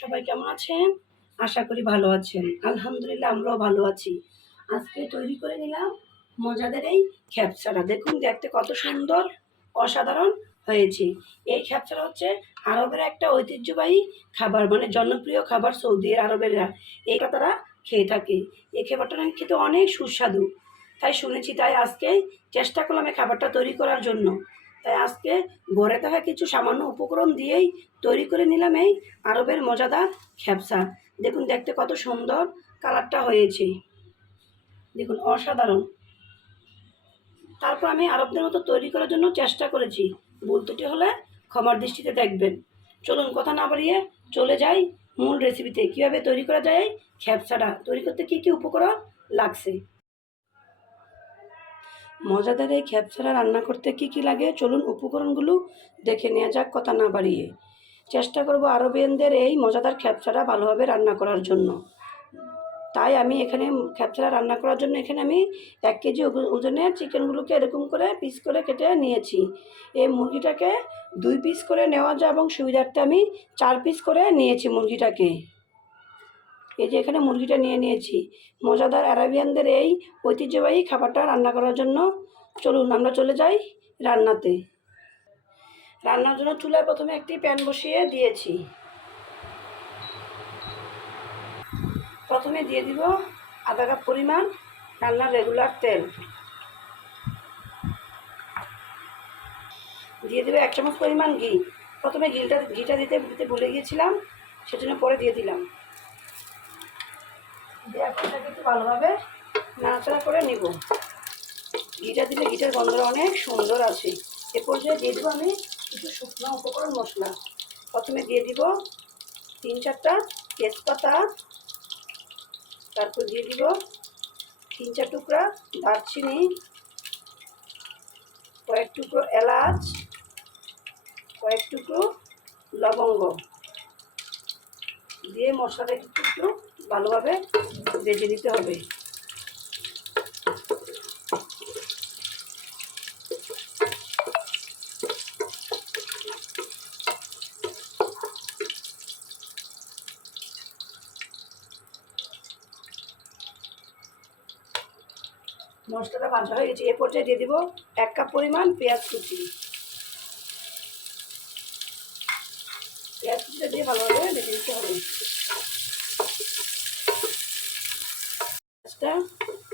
সবাই কেমন আছেন? আশা করি ভালো আছেন। আলহামদুলিল্লাহ আমরাও ভালো আছি। আজকে তৈরি করে নিলাম মজাদার এই খ্যাপসাটা। দেখুন দেখতে কত সুন্দর, অসাধারণ হয়েছে। এই খ্যাপসাটা হচ্ছে আরবের একটা ঐতিহ্যবাহী খাবার, মানে জনপ্রিয় খাবার সৌদি আরবেরা। এইটা তারা খেয়ে থাকে। এই খাবারটা নাকি খেতে অনেক সুস্বাদু। তাই শুনেছি, তাই আজকে চেষ্টা করলাম এই খাবারটা তৈরি করার জন্য। তাই আজকে ঘরে থাকা কিছু সামান্য উপকরণ দিয়েই তৈরি করে নিলাম এই আরবের মজাদার খ্যাপসা। দেখুন দেখতে কত সুন্দর কালারটা হয়েছে, দেখুন অসাধারণ। তারপর আমি আরবদের মতো তৈরি করার জন্য চেষ্টা করেছি, ভুল ত্রুটি হলে ক্ষমার দৃষ্টিতে দেখবেন। চলুন কথা না বাড়িয়ে চলে যাই মূল রেসিপিতে। কীভাবে তৈরি করা যায় এই খ্যাপসাটা, তৈরি করতে কী কী উপকরণ লাগছে। মজাদার এই খ্যাপসাটা রান্না করতে কী কী লাগে চলুন উপকরণগুলো দেখে নেওয়া যাক কথা না বাড়িয়ে। চেষ্টা করব আরবিয়ানদের এই মজাদার খ্যাপসাটা ভালোভাবে রান্না করার জন্য। তাই আমি এখানে খ্যাপসাটা রান্না করার জন্য এখানে আমি 1 কেজি ওজনের চিকেনগুলোকে এরকম করে পিস করে কেটে নিয়েছি। এই মুরগিটাকে 2 পিস করে নেওয়া যায় এবং সুবিধার্থে আমি 4 পিস করে নিয়েছি মুরগিটাকে। এই যে এখানে মুরগিটা নিয়েছি। মজাদার আরাবিয়ানদের এই ঐতিহ্যবাহী খাবারটা রান্না করার জন্য চলুন আমরা চলে যাই রান্নাতে। রান্নার জন্য চুলায় প্রথমে একটি প্যান বসিয়ে দিয়েছি। প্রথমে দিয়ে দিব আধা কাপ পরিমাণ রান্নার রেগুলার তেল। দিয়ে দেবে 1 চামচ পরিমাণ ঘি। প্রথমে ঘিটা দিতে ভুলে গিয়েছিলাম, সেজন্য পরে দিয়ে দিলাম। দেওয়ার পর এটাকে একটু ভালোভাবে নাড়াচাড়া করে নিব। ঘিটা দিলে ঘিটার গন্ধটা অনেক সুন্দর আসে। এ পর্যায়ে দিয়ে দেবো আমি কিছু শুকনো উপকরণ মশলা। প্রথমে দিয়ে দিব 3-4টা তেজপাতা। তারপর দিয়ে দিব 3-4 টুকরা দারচিনি, কয়েক টুকরো এলাচ, কয়েক টুকরো লবঙ্গ দিয়ে মশলাটা একটু ভালোভাবে ভেজে নিতে হবে। মশলাটা ভাজা হয়ে গেছে। এ পর্যায়ে দিয়ে দিব 1 কাপ পরিমাণ পেঁয়াজ কুচি। পেঁয়াজ কুচিটা দিয়ে ভালোভাবে ভেজে নিতে হবে। পেঁয়াজটা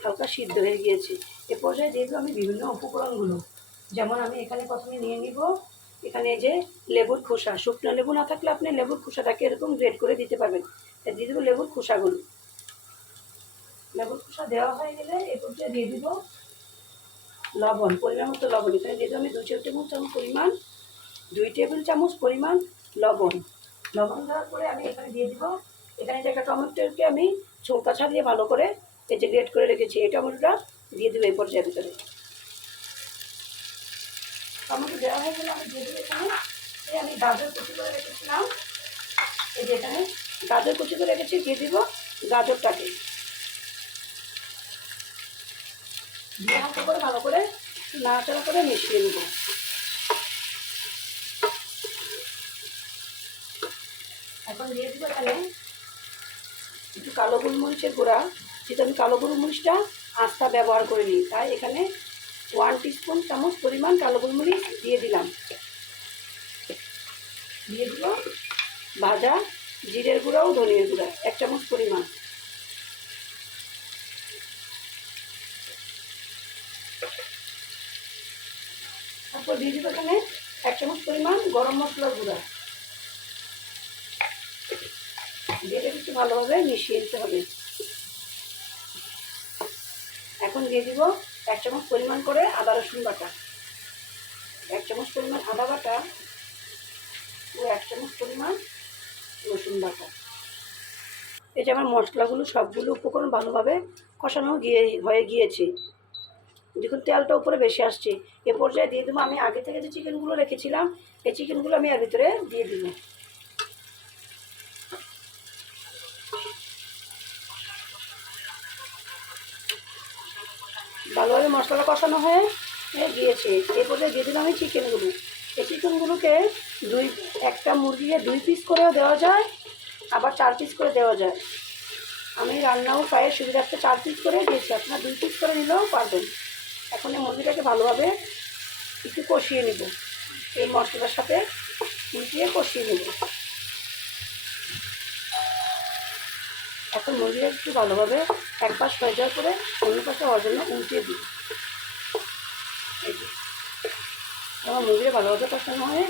হালকা সিদ্ধ হয়ে গিয়েছে। এ পর্যায়ে দিয়ে দেবো আমি বিভিন্ন উপকরণগুলো। যেমন আমি এখানে প্রথমে নিয়ে নিব এখানে যে লেবুর খোসা। শুকনো লেবু না থাকলে আপনি লেবুর খোসাটাকে এরকম গ্রেড করে দিতে পারবেন। দিয়ে দেবো লেবুর খোসাগুলো। লেবুর খোসা দেওয়া হয়ে গেলে এ পর্যায়ে দিয়ে দিব লবণ, পরিমাণ মতো লবণ। এখানে দিয়ে দেবো আমি 2 টেবিল চামচ পরিমাণ 2 টেবিল চামচ পরিমাণ লবণ। লবণ দেওয়ার পরে আমি এখানে দিয়ে দিব এখানে যে একটা টমেটোকে আমি ছোলকা ছাড়িয়ে ভালো করে এই যে গ্রেড করে রেখেছি, এই টমেটোটা দিয়ে দেবো এই পর্যায়ের ভিতরে। টমেটো দেওয়া হয়ে গেলে আমি দিয়ে দেবো এখানে আমি গাজর কুচি করে রেখেছিলাম। এই যে এখানে গাজর কুচি করে রেখেছি, দিয়ে দিব গাজরটাকে। দিয়ে হালকা করে ভালো করে নাড়াচাড়া করে মিশিয়ে নেব। এখন দিয়ে দিব এখানে একটু কালো গোলমরিচের গুঁড়া। যেহেতু আমি কালো গোলমরিচটা আস্তা ব্যবহার করে নিই, তাই এখানে 1 টিস্পুন চামচ পরিমাণ কালো গোলমরিচ দিয়ে দিলাম। দিয়ে দিব ভাজা জিরের গুঁড়া ও ধনিয়ার গুঁড়া 1 চামচ পরিমাণ। তারপর দিয়ে দিব এখানে 1 চামচ পরিমাণ গরম মশলার গুঁড়া। দিয়ে একটু ভালোভাবে মিশিয়ে দিতে হবে। এখন দিয়ে দিব 1 চামচ পরিমাণ করে আদা রসুন বাটা। 1 চামচ পরিমাণ আদা বাটা ও 1 চামচ পরিমাণ রসুন বাটা। এই যে আমার মশলাগুলো সবগুলো উপকরণ ভালোভাবে কষানো হয়ে গিয়েছে। দেখুন তেলটা উপরে বেশি আসছে। এ পর্যায়ে দিয়ে দেবো আমি আগে থেকে যে চিকেনগুলো রেখেছিলাম, এই চিকেনগুলো আমি এর ভিতরে দিয়ে দিব। ভালোভাবে মশলাটা কষানো হয়ে গিয়েছে। এ পর্যায়ে দিয়ে দিলাম আমি চিকেনগুলো। এই চিকেনগুলোকে একটা মুরগিকে 2 পিস করেও দেওয়া যায়, আবার 4 পিস করে দেওয়া যায়। আমি রান্নাও পায়ের সুবিধার্থে 4 পিস করে দিয়েছি, আপনারা 2 পিস করে নিলেও পারবেন। এখন এই মুরগিটাকে ভালোভাবে একটু কষিয়ে নেব, এই মশলার সাথে মিশিয়ে কষিয়ে নেব। এখন মুরগিটা একটু ভালোভাবে এক পাশ হয়ে যাওয়ার পরে অন্য পাশে হওয়ার জন্য উল্টিয়ে দিই। এই যে আমার মুরগিটা ভালোভাবে কষানো হয়ে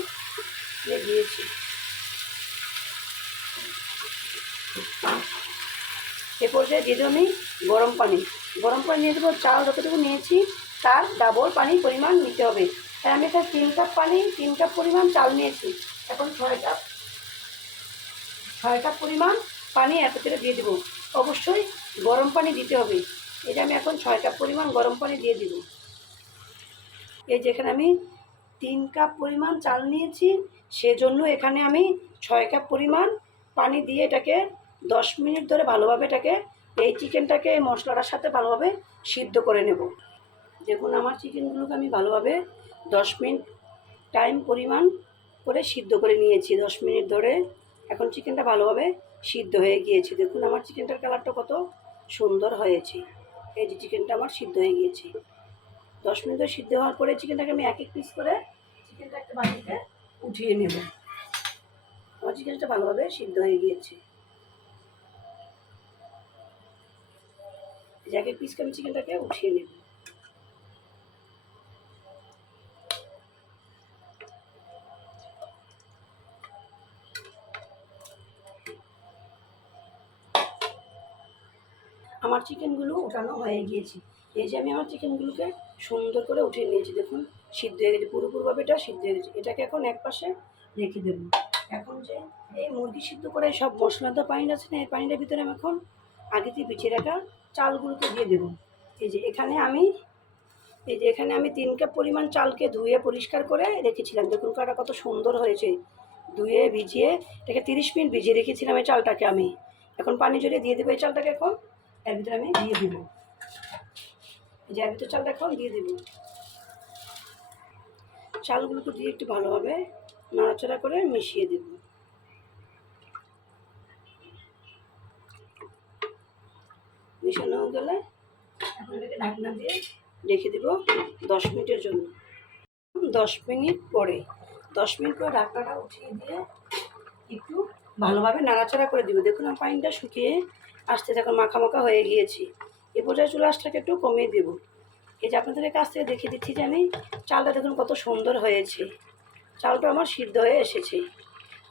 দিয়েছি। এ পর্যায়ে দিয়ে দেবো আমি গরম পানি। গরম পানি নিয়ে দেবো, চাল যতটুকু নিয়েছি তার ডাবল পানি পরিমাণ নিতে হবে। তাই আমি এখানে 3 কাপ পানি 3 কাপ পরিমাণ চাল নিয়েছি। এখন 6 কাপ পরিমাণ পানি এত করে দিয়ে দেবো। অবশ্যই গরম পানি দিতে হবে। এটা আমি এখন 6 কাপ পরিমাণ গরম পানি দিয়ে দেবো। এই যেখানে আমি 3 কাপ পরিমাণ চাল নিয়েছি, সেজন্য এখানে আমি 6 কাপ পরিমাণ পানি দিয়ে এটাকে 10 মিনিট ধরে ভালোভাবে এটাকে এই চিকেনটাকে মশলাটার সাথে ভালোভাবে সিদ্ধ করে নেব। দেখুন আমার চিকেনগুলোকে আমি ভালোভাবে 10 মিনিট টাইম পরিমাণ করে সিদ্ধ করে নিয়েছি। 10 মিনিট ধরে এখন চিকেনটা ভালোভাবে সিদ্ধ হয়ে গিয়েছে। দেখুন আমার চিকেনটার কালারটা কত সুন্দর হয়েছে। এই যে চিকেনটা আমার সিদ্ধ হয়ে গিয়েছে। 10 মিনিট ধরে সিদ্ধ হওয়ার পরে চিকেনটাকে আমি এক এক পিস করে চিকেনটা একটা বাটিতে উঠিয়ে নেব। আমার চিকেনটা ভালোভাবে সিদ্ধ হয়ে গিয়েছে। এক এক পিস করে আমি চিকেনটাকে উঠিয়ে নেব। আমার চিকেনগুলো উঠানো হয়ে গিয়েছে। এই যে আমি আমার চিকেনগুলোকে সুন্দর করে উঠিয়ে নিয়েছি। দেখুন সিদ্ধ হয়ে গেছে, পুরোপুরিভাবে এটা সিদ্ধ হয়ে গেছে। এটাকে এখন এক পাশে রেখে দেব। এখন যে এই মুরগি সিদ্ধ করে সব মশলাদার পানি আছে না, এই পানিটার ভিতরে আমি এখন আগে থেকে ভিজিয়ে রাখা চালগুলোকে দিয়ে দেবো। এই যে এখানে আমি 3 কাপ পরিমাণ চালকে ধুয়ে পরিষ্কার করে রেখেছিলাম। দেখুন কাটা কত সুন্দর হয়েছে। ধুয়ে ভিজিয়ে এটাকে 30 মিনিট ভিজিয়ে রেখেছিলাম এই চালটাকে আমি। এখন পানি জড়িয়ে দিয়ে দেবো এই চালটাকে। এখন এর ভিতরে আমি দিয়ে দেবো, এই যে এর ভিতরে চালটা এখন দিয়ে দেবো। চালগুলোকে দিয়ে একটু ভালোভাবে নাড়াচাড়া করে মিশিয়ে দেব। মিশানো হয়ে গেলে এখন এটাকে ঢাকনা দিয়ে রেখে দেবো 10 মিনিটের জন্য। 10 মিনিট পরে ঢাকনাটা উঠিয়ে দিয়ে একটু ভালোভাবে নাড়াচাড়া করে দেবো। দেখুন আমার পানিটা শুকিয়ে আসতে এখন মাখা মাখা হয়ে গিয়েছে। এ পর্যায়ে চুলা আঁচটাকে একটু কমিয়ে দেবো। এই যে আপনাদের কাছ থেকে দেখিয়ে দিচ্ছি যে আমি চালটা দেখুন কত সুন্দর হয়েছে। চালটা আমার সিদ্ধ হয়ে এসেছে।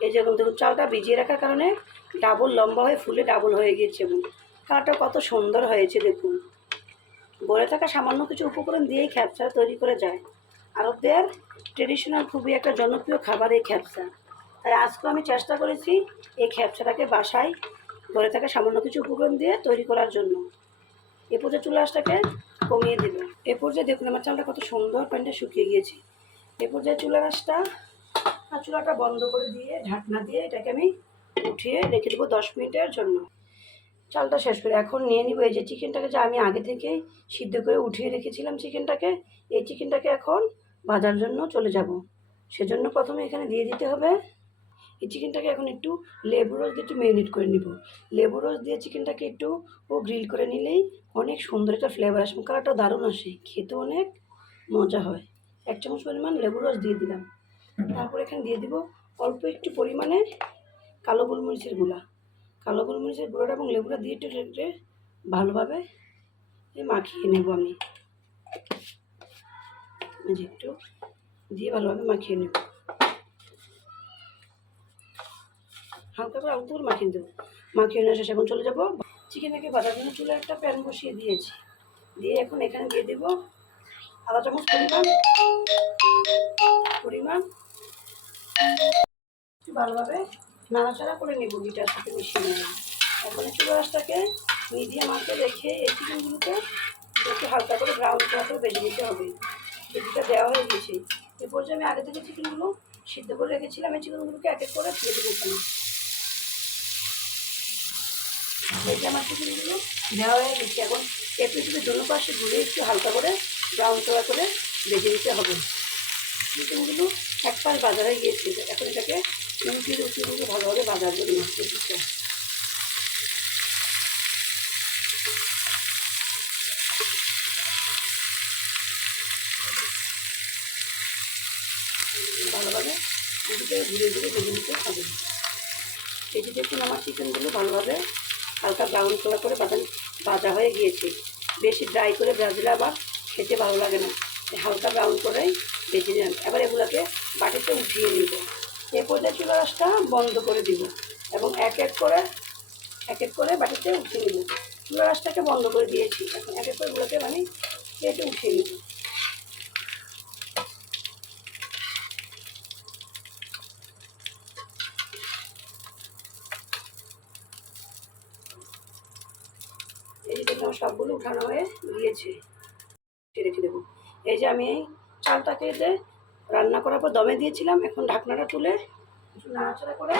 এই যে দেখুন চালটা ভিজিয়ে রাখার কারণে ডাবল লম্বা হয়ে ফুলে ডাবল হয়ে গিয়েছে এবং কালারটা কত সুন্দর হয়েছে। দেখুন গড়ে থাকা সামান্য কিছু উপকরণ দিয়েই খ্যাপসা তৈরি করে যায়। আরবদের ট্রেডিশনাল খুবই একটা জনপ্রিয় খাবার এই খ্যাপসা। তাই আজকেও আমি চেষ্টা করেছি এই খ্যাপসাটাকে বাসায় গড়ে থাকা সামান্য কিছু উপকরণ দিয়ে তৈরি করার জন্য। এ পর্যায়ে চুলা আঁচটাকে কমিয়ে দেব। এ পর্যায়ে দেখুন আমার চালটা কত সুন্দর পানিটা শুকিয়ে গিয়েছে। এ পর্যায়ে চুলাটা বন্ধ করে দিয়ে ঢাকনা দিয়ে এটাকে আমি উঠিয়ে রেখে দেবো 10 মিনিটের জন্য। চালটা শেষ করে এখন নিয়ে নিব এই যে চিকেনটাকে, যে আমি আগে থেকেই সিদ্ধ করে উঠিয়ে রেখেছিলাম চিকেনটাকে। এই চিকেনটাকে এখন ভাজার জন্য চলে যাব। সেজন্য প্রথমে এখানে দিয়ে দিতে হবে এই চিকেনটাকে এখন একটু লেবু রস দিয়ে একটু ম্যারিনেট করে নিব। লেবু রস দিয়ে চিকেনটাকে একটু গ্রিল করে নিলেই অনেক সুন্দর একটা ফ্লেভার আসে, কালারটা দারুণ আসে, খেতে অনেক মজা হয়। 1 চামচ পরিমাণ লেবু রস দিয়ে দিলাম। তারপর এখানে দিয়ে দিব অল্প একটু পরিমাণে কালো গোলমরিচের গুঁড়াটা এবং লেবুটা দিয়ে একটু ভালোভাবে মাখিয়ে নেব। আমি একটু দিয়ে ভালোভাবে মাখিয়ে নেব, হালকা করে আলতো করে মাখিয়ে দেবো। মাখিয়ে নেওয়া শেষে এখন চলে যাবো চিকেনটাকে ভাজার জন্য। চুলে একটা প্যান বসিয়ে দিয়েছি, দিয়ে এখন এখানে দিয়ে দেবো আধা চামচ পরিমাণ একটু ভালোভাবে নাড়াচাড়া করে নেব, গিটার সাথে মিশিয়ে নেব। এখন চুলা আঁচটাকে মিডিয়াম আঁচে রেখে এই চিকেনগুলোকে একটু হালকা করে ব্রাউন করে ভেজে নিতে হবে। ভেজিটা দেওয়া হয়ে গেছে। এ পর্যায়ে আমি আগে থেকে চিকেনগুলো সিদ্ধ করে রেখেছিলাম, এই চিকেনগুলোকে এক এক করে ফেলে দেবো। এই যে আমার চিকেনগুলো দেওয়া হয়ে গেছে। এখন এপিসিতে দোনো পাশে ঘুরে একটু হালকা করে ব্রাউন করে ভেজে নিতে হবে। চিকেনগুলো এক পাশ ভাজা হয়ে গিয়েছে। এখন এটাকে উল্টিয়ে ভালোভাবে ভাজার জন্য ঘুরে ঘুরে ভেজে নিতে হবে। এই যে দেখুন আমার চিকেনগুলো ভালোভাবে হালকা ব্রাউন কালার করে ভাজা হয়ে গিয়েছে। বেশি ড্রাই করে ভাজলে আবার খেতে ভালো লাগে না, হালকা ব্রাউন করেই ভেজে নেন। এবার এগুলোকে বাটিতে উঠিয়ে নিব। এ পর্যায়ে চুলা আঁচটা বন্ধ করে দিব এবং এক এক করে বাটিতে উঠিয়ে নিব। চুলা আঁচটাকে বন্ধ করে দিয়েছি, এখন এক এক করে এগুলোকে মানে কেটে উঠিয়ে নিব। এই যে দেখুন সবগুলো উঠানো হয়ে গিয়েছে, রেখে দেবো। এই যে আমি চালটাকে যে রান্না করার পর দমে দিয়েছিলাম, এখন ঢাকনাটা তুলে একটু নাড়াচাড়া করে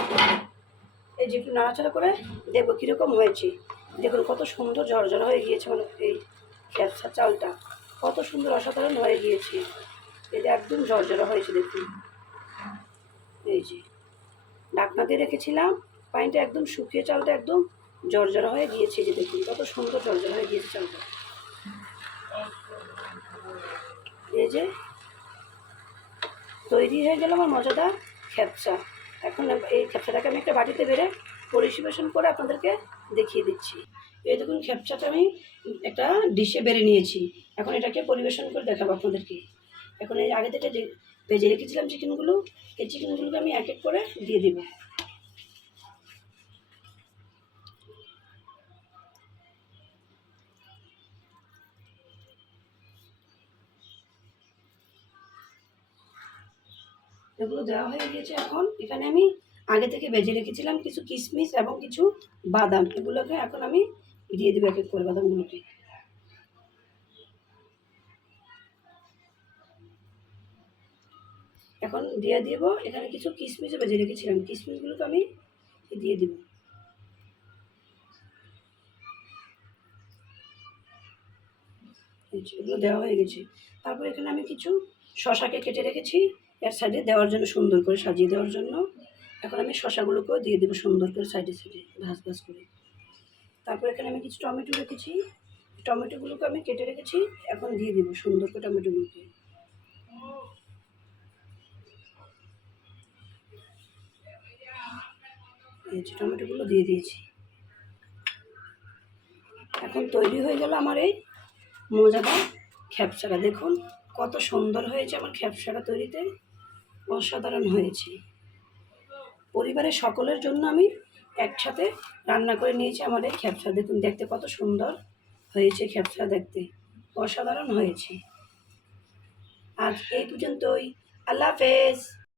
একটু নাড়াচাড়া করে দেখবো কীরকম হয়েছে। দেখুন কত সুন্দর ঝরঝরা হয়ে গিয়েছে, মানে এই খেপসা চালটা কত সুন্দর অসাধারণ হয়ে গিয়েছে। এটা একদম ঝরঝরা হয়েছে দেখুন। এই যে ঢাকনা দিয়ে রেখেছিলাম, পানিটা একদম শুকিয়ে চালটা একদম ঝরঝরা হয়ে গিয়েছে। যে দেখুন কত সুন্দর ঝরঝরা হয়ে গিয়েছে চালটা। এই যে তৈরি হয়ে গেল আমার মজাদার খেপসা। এখন এই খেপসাটাকে আমি একটা বাটিতে বেড়ে পরিবেশন করে আপনাদেরকে দেখিয়ে দিচ্ছি। এই দেখুন খেপসাটা আমি একটা ডিশে বেড়ে নিয়েছি, এখন এটাকে পরিবেশন করে দেখাবো আপনাদেরকে। এখন এই আগে থেকে যে ভেজে রেখেছিলাম চিকেনগুলো, এই চিকেনগুলোকে আমি এক এক করে দিয়ে দেবো। এগুলো দেওয়া হয়ে গিয়েছে। এখন এখানে আমি আগে থেকে ভেজে রেখেছিলাম কিছু কিশমিশ এবং কিছু বাদাম, এগুলোকে এখন আমি দিয়ে দেবো এক এক করে বাদামগুলোকে। এখন দিয়ে দিব এখানে কিছু কিশমিশও ভেজে রেখেছিলাম, কিশমিশগুলোকে আমি দিয়ে দিব। এগুলো দেওয়া হয়ে গেছে। তারপর এখানে আমি কিছু শশাকে কেটে রেখেছি এর সাইডে দেওয়ার জন্য, সুন্দর করে সাজিয়ে দেওয়ার জন্য। এখন আমি শশাগুলোকেও দিয়ে দেবো সুন্দর করে সাইডে সাইডে ভাজ ভাজ করে। তারপর এখানে আমি কিছু টমেটো রেখেছি, টমেটোগুলোকে আমি কেটে রেখেছি, এখন দিয়ে দেবো সুন্দর করে টমেটোগুলোকে। এই যে টমেটোগুলো দিয়ে দিয়েছি। এখন তৈরি হয়ে গেল আমার এই মজাদার খেপসাটা। দেখুন কত সুন্দর হয়েছে আমার খেপসাটা তৈরিতে, অসাধারণ হয়েছে। পরিবারের সকলের জন্য আমি একসাথে রান্না করে নিয়েছি আমার এই খেপসা। দেখুন দেখতে কত সুন্দর হয়েছে খেপসা, দেখতে অসাধারণ হয়েছে। আজ এই পর্যন্তই, আল্লাহ হাফেজ।